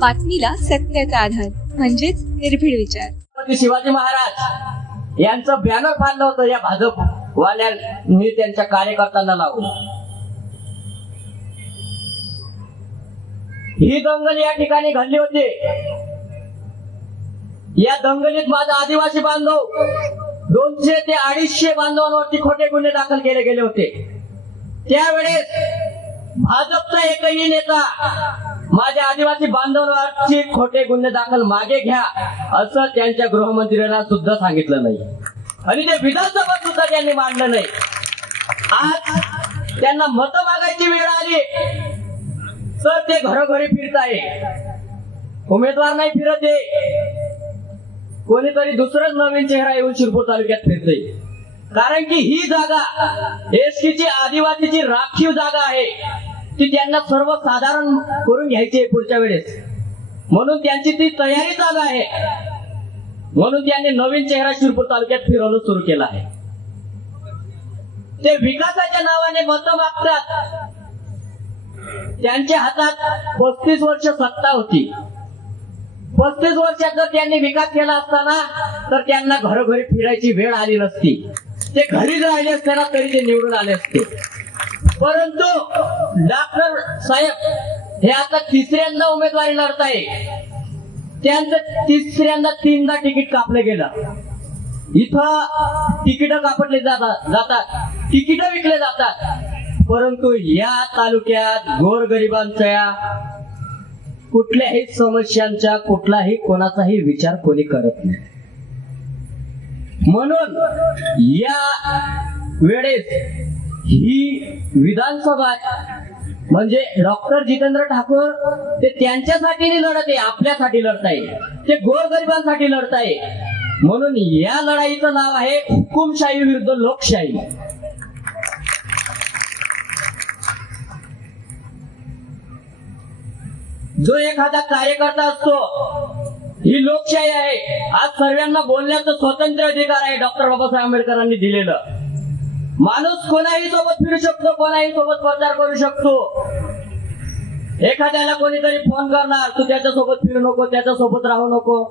बातमीला सत्याचा आधार म्हणजेच निर्भीड विचार. शिवाजी महाराज यांचं बॅनर फाडलं होतं या भाजप वाल्यांनी त्यांच्या कार्यकर्त्यांना लावून. ही दंगल या ठिकाणी घडली होती. या दंगलीत माझा आदिवासी बांधव 200 ते 250 बांधवांवरती खोटे गुन्हे दाखल केले गेले होते. त्यावेळेस भाजपचा एकही नेता माझ्या आदिवासी बांधवांवरची खोटे गुन्हे दाखल मागे घ्या असं त्यांच्या गृहमंत्र्यांना सुद्धा सांगितलं नाही आणि ते विधानसभेत सुद्धा त्यांनी मांडलं नाही. आज त्यांना मतं मागायची वेळ आली तर ते घरोघरी फिरताय. उमेदवार नाही फिरत आहे, कोणीतरी दुसरंच नवीन चेहरा येऊन शिरपूर तालुक्यात फिरतय. कारण की ही जागा एसटीची आदिवासीची राखीव जागा आहे, ती त्यांना सर्वसाधारण करून घ्यायची आहे पुढच्या वेळेस. म्हणून त्यांची ती तयारी चालू आहे. म्हणून त्यांनी नवीन चेहरा शिरपूर तालुक्यात फिरवणं सुरू केलं आहे. ते विकासाच्या नावाने मतं मागतात. त्यांच्या हातात 35 वर्ष सत्ता होती. 35 वर्षात जर त्यांनी विकास केला असताना तर त्यांना घरोघरी फिरायची वेळ आली नसती. ते घरीच राहिले असताना तरी ते निवडून आले असते. परंतु डॉक्टर साहेब हे आता तिसऱ्यांदा उमेदवारी लढताय. त्यांचं तिसऱ्यांदा 3दा तिकीट कापलं गेलं. इथं तिकीट कापले जातात, तिकीट विकले जातात. परंतु या तालुक्यात गोरगरिबांच्या कुठल्याही समस्यांचा कुठलाही कोणाचाही विचार कोणी करत नाही. म्हणून या वेळेस ही विधानसभा म्हणजे डॉक्टर जितेंद्र ठाकूर ते त्यांच्यासाठी लढत आहे, आपल्यासाठी लढताय, ते गोरगरिबांसाठी लढताय. म्हणून या लढाईचं नाव आहे हुकुमशाही विरुद्ध लोकशाही. जो एखादा कार्यकर्ता असतो, ही लोकशाही आहे. आज सर्वांना बोलण्याचा स्वतंत्र अधिकार आहे डॉक्टर बाबासाहेब आंबेडकरांनी दिलेलं. माणूस कोणाही सोबत फिरू शकतो, कोणाही सोबत प्रचार करू शकतो. एखाद्याला कोणीतरी फोन करणार, तू त्याच्यासोबत फिरू नको, त्याच्यासोबत राहू नको.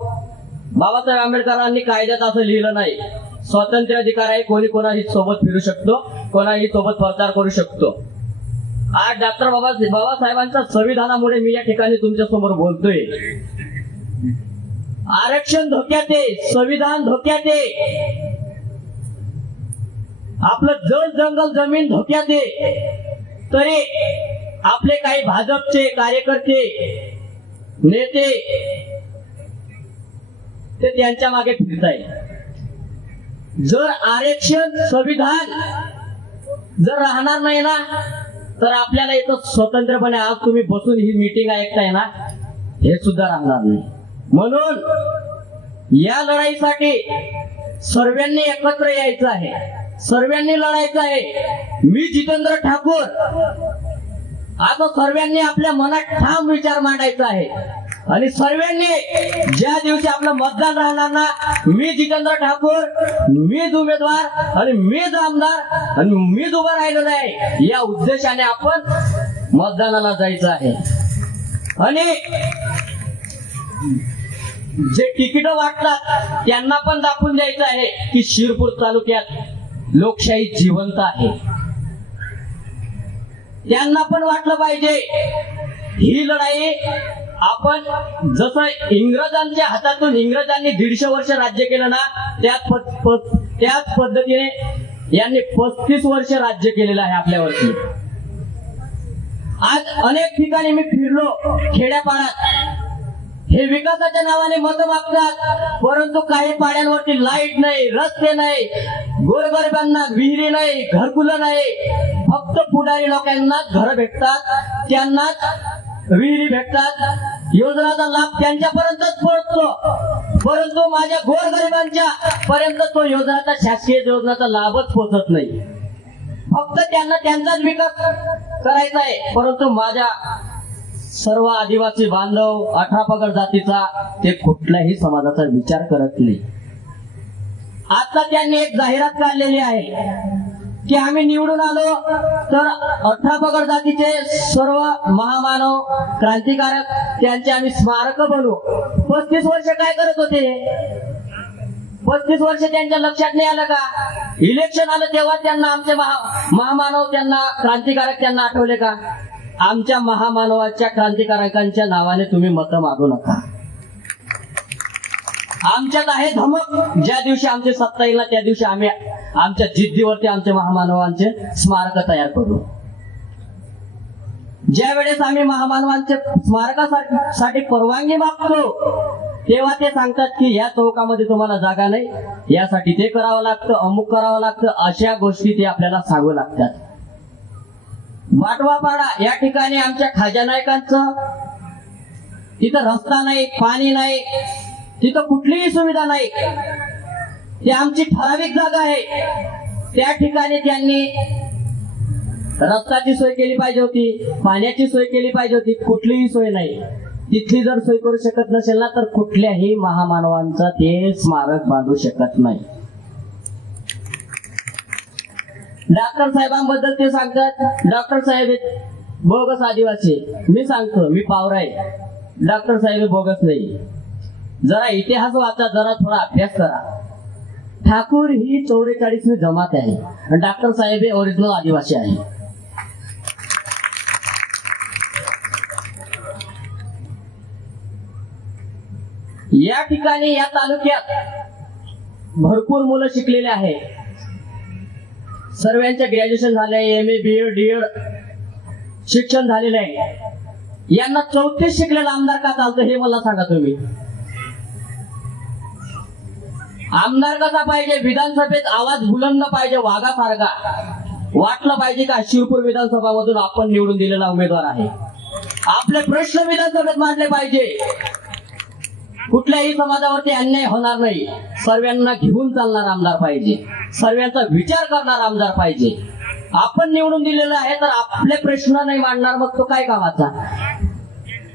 बाबासाहेब आंबेडकरांनी कायद्यात असं लिहिलं नाही. स्वतंत्र अधिकार आहे, कोणी कोणाही सोबत फिरू शकतो, कोणाही सोबत प्रचार करू शकतो. आज डॉक्टर बाबासाहेबांच्या संविधानामुळे मी या ठिकाणी तुमच्या समोर बोलतोय. आरक्षण धोक्यात आहे, संविधान धोक्यात आहे, आपलं जल जंगल जमीन धोक्यात आहे. तरी आपले काही भाजपचे कार्यकर्ते नेते ते त्यांच्या मागे फिरत आहे. जर आरक्षण संविधान जर राहणार नाही ना तर आपल्याला इथं स्वतंत्रपणे आज तुम्ही बसून ही मीटिंग ऐकताय ना, हे सुद्धा राहणार नाही. म्हणून या लढाईसाठी सर्वांनी एकत्र यायचं आहे, सर्वांनी लढायचं आहे. मी जितेंद्र ठाकूर, आता सर्वांनी आपल्या मनात ठाम विचार मांडायचा आहे आणि सर्वांनी ज्या दिवशी आपलं मतदान राहणार ना, मी जितेंद्र ठाकूर, मीच उमेदवार आणि मीच आमदार आणि मीच उभं राहिलेलं आहे, या उद्देशाने आपण मतदानाला जायचं आहे. आणि जे तिकीट वाटतात त्यांना पण दाखवून द्यायचं आहे की शिरपूर तालुक्यात लोकशाही जिवंत आहे. त्यांना पण वाटलं पाहिजे ही लढाई आपण जसं इंग्रजांच्या हातातून इंग्रजांनी 150 वर्ष राज्य केलं ना, त्याच पद्धतीने यांनी 35 वर्ष राज्य केलेलं आहे आपल्यावरती. आज अनेक ठिकाणी मी फिरलो खेड्यापाड्यात, हे विकासाच्या नावाने मतं मागतात, परंतु काही पाड्यांवरती लाईट नाही, रस्ते नाही, गोरगरिबांना विहिरी नाही, घरकुलं नाही. फक्त पुढारी लोकांना घर भेटतात, त्यांनाच विहिरी भेटतात, योजनाचा लाभ त्यांच्यापर्यंतच पोहोचतो. परंतु माझ्या गोरगरिबांच्या पर्यंत तो योजनाचा शासकीय योजनाचा लाभच पोहोचत नाही. फक्त त्यांना त्यांचाच विकास करायचा आहे, परंतु माझ्या सर्व आदिवासी बांधव 18 पगड जातीचा ते कुठल्याही समाजाचा विचार करत नाही. आता त्यांनी एक जाहिरात काढलेली आहे, की आम्ही निवडून आलो तर 18 पगड जातीचे सर्व महामानव क्रांतिकारक त्यांचे आम्ही स्मारक बनवू. 35 वर्ष काय करत होते? 35 वर्ष त्यांच्या लक्षात नाही आलं का? इलेक्शन आलं तेव्हा त्यांना आमचे महामानव त्यांना क्रांतिकारक त्यांना आठवले का? आमच्या महामानवाच्या क्रांतिकारकांच्या नावाने तुम्ही मतं मागू नका. आमच्यात आहे धमक. ज्या दिवशी आमची सत्ता येईल ना त्या दिवशी आम्ही आमच्या जिद्दीवरती आमच्या महामानवांचे स्मारक तयार करू. ज्या वेळेस आम्ही महामानवांचे स्मारकासाठी परवानगी मागतो तेव्हा ते सांगतात की या चौकामध्ये तुम्हाला जागा नाही, यासाठी ते करावं लागतं, अमुक करावं लागतं, अशा गोष्टी ते आपल्याला सांगू लागतात. बाटवापाडा या ठिकाणी आमच्या खाजा नायकांचं तिथं रस्ता नाही, पाणी नाही, तिथं कुठलीही सुविधा नाही. ती आमची ठराविक जागा आहे. त्या ठिकाणी त्यांनी रस्त्याची सोय केली पाहिजे होती, पाण्याची सोय केली पाहिजे होती, कुठलीही सोय नाही. तिथली जर सोय करू शकत नसेल ना तर कुठल्याही महामानवांचा ते स्मारक बांधू शकत नाही. डॉक्टर साहेबांबद्दल ते सांगतात डॉक्टर साहेब बोगस आदिवासी. मी सांगतो मी पावरा आहे, डॉक्टर साहेब बोगस नाही. जरा इतिहास वाचा, जरा थोडा अभ्यास करा. ठाकूर ही 44वी जमात आहे आणि डॉक्टर साहेब हे ओरिजिनल आदिवासी आहे. या ठिकाणी या तालुक्यात भरपूर मुलं शिकलेले आहे. सर्वांचे ग्रॅज्युएशन झाले, MA BA DED शिक्षण झालेले आहे. यांना 34 शिकलेला आमदार का चालतो हे मला सांगा तुम्ही. आमदार कसा पाहिजे? विधानसभेत आवाज बुलंद पाहिजे, वाघासारखा. वाटलं पाहिजे का शिरपूर विधानसभा मधून आपण निवडून दिलेला उमेदवार आहे. आपले प्रश्न विधानसभेत मांडले पाहिजे. कुठल्याही समाजावरती अन्याय होणार नाही. सर्वांना घेऊन चालणार आमदार पाहिजे, सर्वांचा विचार करणार आमदार पाहिजे. आपण निवडून दिलेलं आहे तर आपले प्रश्न नाही मांडणार, मग तो काय कामाचा?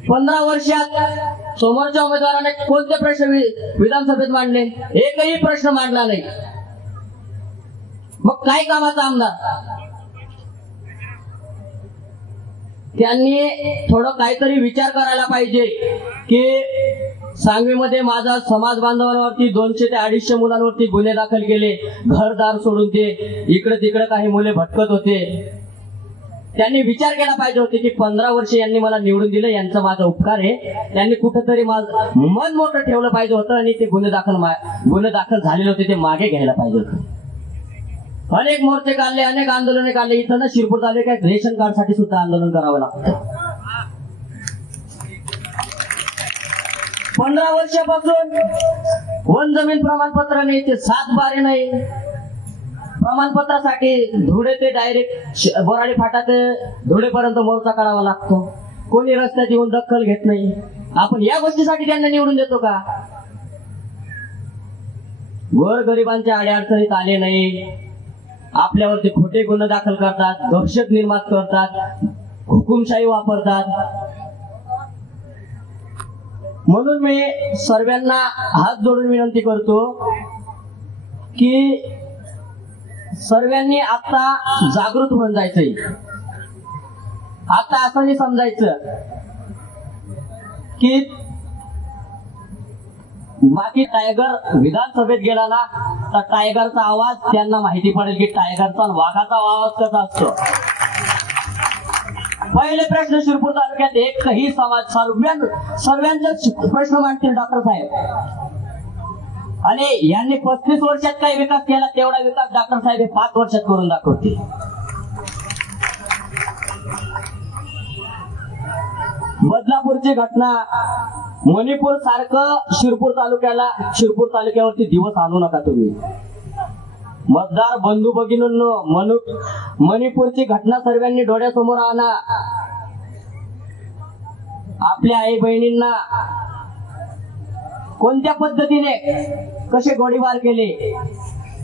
15 वर्षात समोरच्या उमेदवाराने कोणते प्रश्न विधानसभेत मांडले? एकही प्रश्न मांडला नाही. मग काय कामाचा आमदार? त्यांनी थोडं काहीतरी विचार करायला पाहिजे की सांगवीमध्ये माझा समाज बांधवांवरती 200 ते 250 मुलांवरती गुन्हे दाखल केले. घरदार सोडून ते इकडे तिकडे काही मुले भटकत होते. त्यांनी विचार केला पाहिजे होते की 15 वर्ष यांनी मला निवडून दिलं, यांचा माझा उपकार आहे. त्यांनी कुठंतरी माझं मन मोठं ठेवलं पाहिजे होतं आणि ते गुन्हे दाखल झालेले होते ते मागे घ्यायला पाहिजे होतं. अनेक मोर्चे काढले, अनेक आंदोलने काढले. इथं ना शिरपूर तालुक्यात रेशन कार्ड साठी सुद्धा आंदोलन करावं लागतं. 15 वर्षापासून वन जमीन प्रमाणपत्र नाही, ते 7 बारे नाही. प्रमाणपत्रासाठी धुळे ते डायरेक्ट बोराडी फाटा ते धुळेपर्यंत मोर्चा काढावा लागतो. कोणी रस्त्यात येऊन दखल घेत नाही. आपण या गोष्टीसाठी त्यांना निवडून देतो का? गोरगरिबांच्या अडीअडचणीत आले नाही, आपल्यावरती खोटे गुन्हे दाखल करतात, दहशत निर्माण करतात, हुकुमशाही वापरतात. म्हणून मी सर्वांना हात जोडून विनंती करतो की सर्वांनी आता जागृत होऊन जायचंय. आता असं नाही समजायचं की बाकी टायगर विधानसभेत गेला ना तर टायगरचा आवाज त्यांना माहिती पडेल की टायगरचा आणि वाघाचा आवाज कसा असतो. पहिले प्रश्न शिरपूर तालुक्यात एकही समाज सर्वांचे प्रश्न मांडतील डॉक्टर साहेब. आणि यांनी 35 वर्षात काही विकास केला तेवढा विकास डॉक्टर साहेब 5 वर्षात करून दाखवतील. बदलापूरची घटना, मणिपूर सारखं शिरपूर तालुक्यावरती दिवस आणू नका तुम्ही. मतदार बंधू भगिनींनो, मणिपूरची घटना सर्वांनी डोळ्यासमोर आणा. आपल्या आई बहिणींना कोणत्या पद्धतीने कसे गोळीबार केले,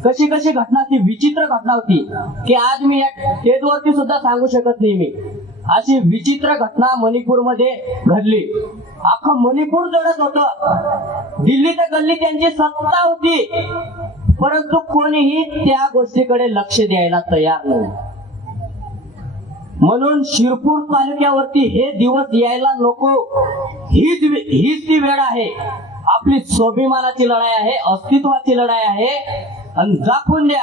कशी कशी घटना, ती विचित्र घटना होती की आज मी या स्टेजवरती सुद्धा सांगू शकत नाही. मी अशी विचित्र घटना मणिपूरमध्ये घडली. अख्खं मणिपूर जडत होतं. दिल्ली ते गल्ली त्यांची सत्ता होती. परंतु कोणीही त्या गोष्टीकडे लक्ष द्यायला तयार नाही. म्हणून शिरपूर तालुक्यावरती हे दिवस यायला नको. हीच ती वेळ आहे. आपली स्वाभिमानाची लढाई आहे, अस्तित्वाची लढाई आहे. आणि दाखवून द्या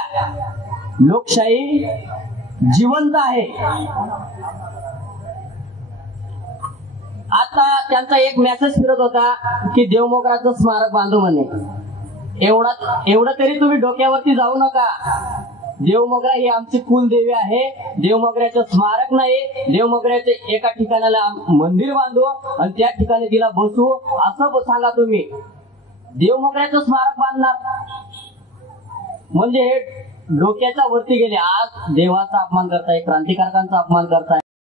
लोकशाही जिवंत आहे. आता त्यांचा एक मेसेज फिरत होता की देवमोगराचं स्मारक बांधू म्हणे. एवढं तरी तुम्ही डोक्यावरती जाऊ नका. देवमोगरा ही आमची कुलदेवी आहे. देवमोगऱ्याचं स्मारक नाही, देवमोगऱ्याचे एका ठिकाणाला मंदिर बांधू आणि त्या ठिकाणी तिला बसू असं सांगा तुम्ही. देवमोगऱ्याचं स्मारक बांधणार म्हणजे हे डोक्याच्या वरती गेले. आज देवाचा अपमान करताय, क्रांतिकारकांचा अपमान करताय.